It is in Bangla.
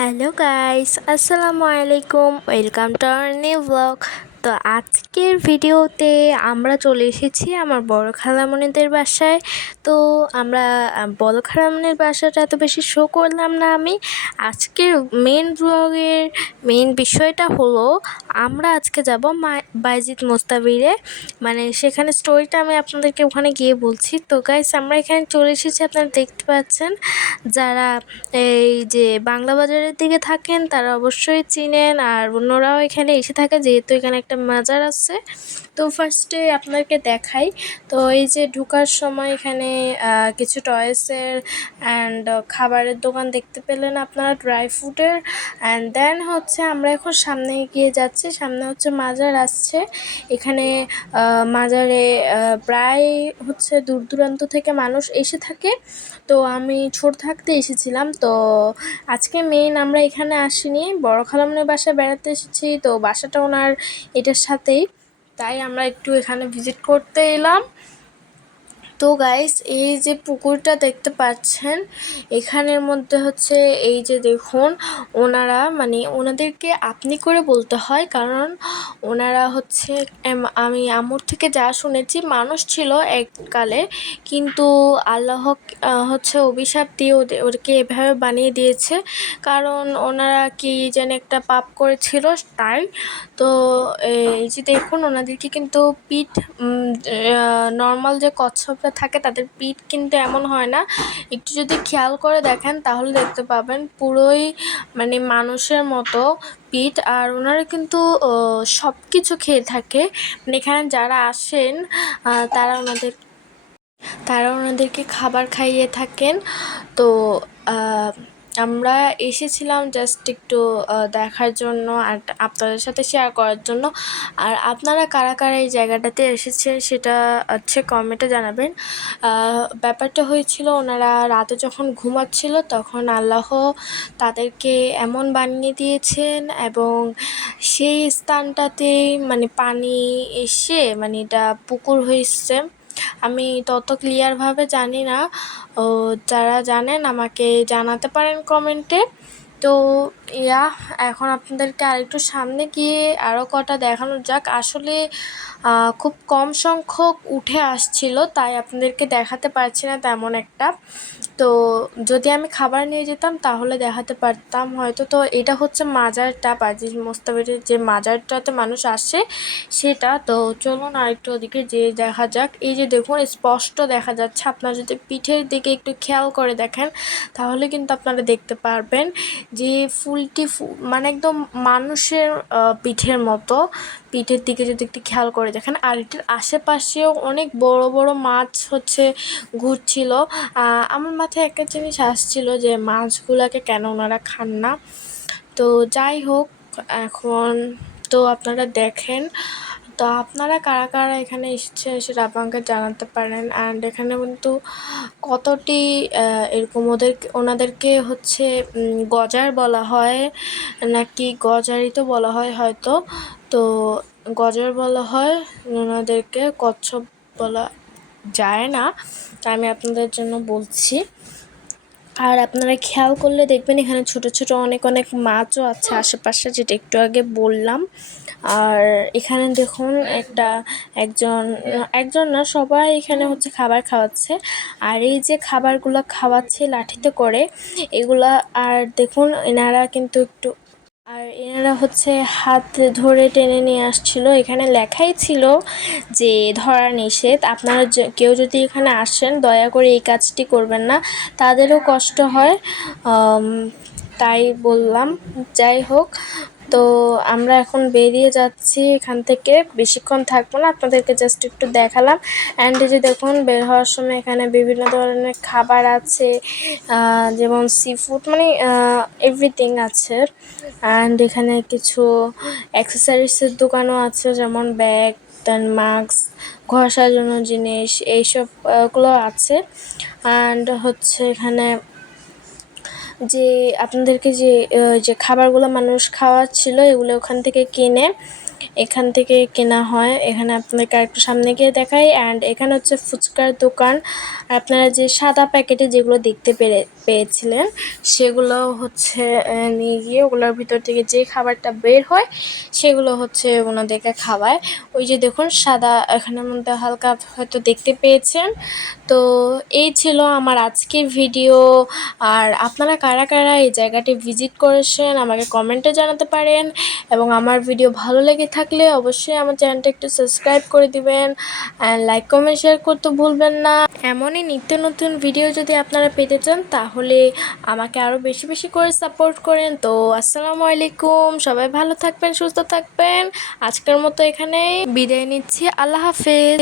হ্যালো গাইস, আসসালামু আলাইকুম। Welcome to our new blog. তো আজকের ভিডিওতে আমরা চলে এসেছি আমার বড় খালামণিদের বাসায়। তো আমরা বড় খালামণির বাসাটা এত বেশি শো করলাম না আমি। আজকের মেন ব্লগের মেন বিষয়টা হলো আমরা আজকে যাব বাইজিদ মোস্তাবিরে, মানে সেখানে স্টোরিটা আমি আপনাদেরকে ওখানে গিয়ে বলছি। তো গাইস, আমরা এখানে চলে এসেছি, আপনারা দেখতে পাচ্ছেন। যারা এই যে বাংলা বাজারের দিকে থাকেন তারা অবশ্যই চিনেন, আর অন্যরাও এখানে এসে থাকে যেহেতু এখানে একটা মাজার আছে। তো ফার্স্টে আপনাদেরকে দেখাই। তো এই যে ঢোকার সময় এখানে কিছু টয়েসের অ্যান্ড খাবারের দোকান দেখতে পেলেন আপনারা, ড্রাই ফ্রুটের। অ্যান্ড দেন হচ্ছে আমরা এখন সামনে এগিয়ে যাচ্ছি, সামনে হচ্ছে মাজার আসছে। এখানে মাজারে প্রায় হচ্ছে দূর দূরান্ত থেকে মানুষ এসে থাকে। তো আমি ছোট থাকতে এসেছিলাম। তো আজকে মেইন আমরা এখানে আসিনি, বড় খালামণির বাসায় বেড়াতে এসেছি। তো বাসাটা ওনার এটার সাথেই, তাই আমরা একটু এখানে ভিজিট করতে এলাম। তো গাইস, এই যে পুকুরটা দেখতে পাচ্ছেন, এখানের মধ্যে হচ্ছে এই যে দেখুন, ওনারা মানে ওনাদেরকে আপনি করে বলতে হয়, কারণ ওনারা হচ্ছে আমি আম্মুর থেকে যা শুনেছি মানুষ ছিল এককালে, কিন্তু আল্লাহ হচ্ছে অভিশাপ দিয়ে ওদেরকে এভাবে বানিয়ে দিয়েছে, কারণ ওনারা কি যেন একটা পাপ করেছিল তাই। তো এই যে দেখুন, ওনাদেরকে কিন্তু পিঠ নর্মাল যে কচ্ছপরা থাকে তাদের পিঠ কিন্তু এমন হয় না। একটু যদি খেয়াল করে দেখেন তাহলে দেখতে পাবেন পুরোই মানে মানুষের মতো পিঠ। আর ওনারা কিন্তু সব কিছু খেয়ে থাকে, মানে এখানে যারা আসেন তারা ওনাদেরকে খাবার খাইয়ে থাকেন। তো আমরা এসেছিলাম জাস্ট একটু দেখার জন্য আর আপনাদের সাথে শেয়ার করার জন্য। আর আপনারা কারা কারা এই জায়গাটাতে এসেছেন সেটা হচ্ছে কমেন্টে জানাবেন। ব্যাপারটা হয়েছিল, ওনারা রাতে যখন ঘুমাচ্ছিল তখন আল্লাহ তাদেরকে এমন বানিয়ে দিয়েছেন, এবং সেই স্থানটাতেই মানে পানি এসে মানে এটা পুকুর হয়েছে। আমি তত ক্লিয়ারভাবে জানি না, যারা জানেন আমাকে জানাতে পারেন কমেন্টে। তো এখন আপনাদেরকে আরেকটু সামনে গিয়ে আরও কটা দেখানো যাক। আসলে খুব কম সংখ্যক উঠে আসছিল, তাই আপনাদেরকে দেখাতে পারছি না তেমন একটা। তো যদি আমি খাবার নিয়ে যেতাম তাহলে দেখাতে পারতাম হয়তো। তো এটা হচ্ছে মাজারটা, বাইজিদ মোস্তাবিরের যে মাজারটাতে মানুষ আসে সেটা। তো চলুন আরেকটু ওদিকে যেয়ে দেখা যাক। এই যে দেখুন, স্পষ্ট দেখা যাচ্ছে, আপনারা যদি পিঠের দিকে একটু খেয়াল করে দেখেন তাহলে কিন্তু আপনারা দেখতে পারবেন যে ফুলটি মানে একদম মানুষের পিঠের মতো। পিঠের দিকে যদি একটু খেয়াল করে দেখেন, আর এটার আশেপাশেও অনেক বড় বড় মাছ হচ্ছে ঘুরছিল। আমার মাথায় একটা জিনিস আসছিল যে মাছগুলোকে কেন ওনারা খান না। তো যাই হোক, এখন তো আপনারা দেখেন। তো আপনারা কারা কারা এখানে এসেছে সেটা আপনাকে জানাতে পারেন। অ্যান্ড এখানে কিন্তু কতটি এরকম ওনাদেরকে হচ্ছে গজার বলা হয় নাকি গজারই তো বলা হয় হয়তো। তো গজার বলা হয়, ওনাদেরকে কচ্ছপ বলা যায় না, তা আমি আপনাদের জন্য বলছি। আর আপনারা খেয়াল করলে দেখবেন এখানে ছোট ছোট অনেক অনেক মাছও আছে আশেপাশে, যেটা একটু আগে বললাম। আর এখানে দেখুন একজন একজন না, সবাই এখানে হচ্ছে খাবার খাওয়াচ্ছে। আর এই যে খাবারগুলো খাওয়াচ্ছে লাঠিতে করে এগুলা, আর দেখুন এনারা হচ্ছে হাত ধরে টেনে নিয়ে আসছিল। এখানে লেখাই ছিল যে ধরা নিষেধ, আপনারা কেউ যদি এখানে আসেন দয়া করে এই কাজটি করবেন না, তাদেরও কষ্ট হয়, তাই বললাম। যাই হোক, তো আমরা এখন বেরিয়ে যাচ্ছি এখান থেকে, বেশিক্ষণ থাকবো না, আপনাদেরকে জাস্ট একটু দেখালাম। অ্যান্ড এই যে দেখুন, বের হওয়ার সময় এখানে বিভিন্ন ধরনের খাবার আছে, যেমন সি ফুড, মানে এভরিথিং আছে। অ্যান্ড এখানে কিছু অ্যাক্সেসরিজের দোকানও আছে, যেমন ব্যাগ, দেন মাস্ক, ঘর সাজানোর জিনিস, এইসবগুলো আছে। অ্যান্ড হচ্ছে এখানে যে আপনাদেরকে যে খাবারগুলো মানুষ খাওয়াচ্ছিল এগুলো ওখান থেকে কিনে এখান থেকে কেনা হয়। এখানে আপনাদেরকে আরেকটু সামনে গিয়ে দেখাই। অ্যান্ড এখানে হচ্ছে ফুচকার দোকান। আপনারা যে সাদা প্যাকেটে যেগুলো দেখতে পেয়েছিলেন সেগুলো হচ্ছে নিয়ে গিয়ে ওগুলোর ভিতর থেকে যে খাবারটা বের হয় সেগুলো হচ্ছে ওনাদেরকে খাওয়ায়। ওই যে দেখুন সাদা, এখানের মধ্যে হালকা হয়তো দেখতে পেয়েছেন। তো এই ছিল আমার আজকের ভিডিও। আর আপনারা কারা কারা এই জায়গাটি ভিজিট করেছেন আমাকে কমেন্টে জানাতে পারেন। এবং আমার ভিডিও ভালো লেগে থাকলে অবশ্যই আমার চ্যানেলটা একটু সাবস্ক্রাইব করে দিবেন, অ্যান্ড লাইক কমেন্ট শেয়ার করতে ভুলবেন না। এমনই নিত্য নতুন ভিডিও যদি আপনারা পেতে চান তাহলে আমাকে আরও বেশি বেশি করে সাপোর্ট করেন। তো আসসালামু আলাইকুম, সবাই ভালো থাকবেন, সুস্থ থাকবেন। আজকের মতো এখানেই বিদায় নিচ্ছি। আল্লাহ হাফেজ।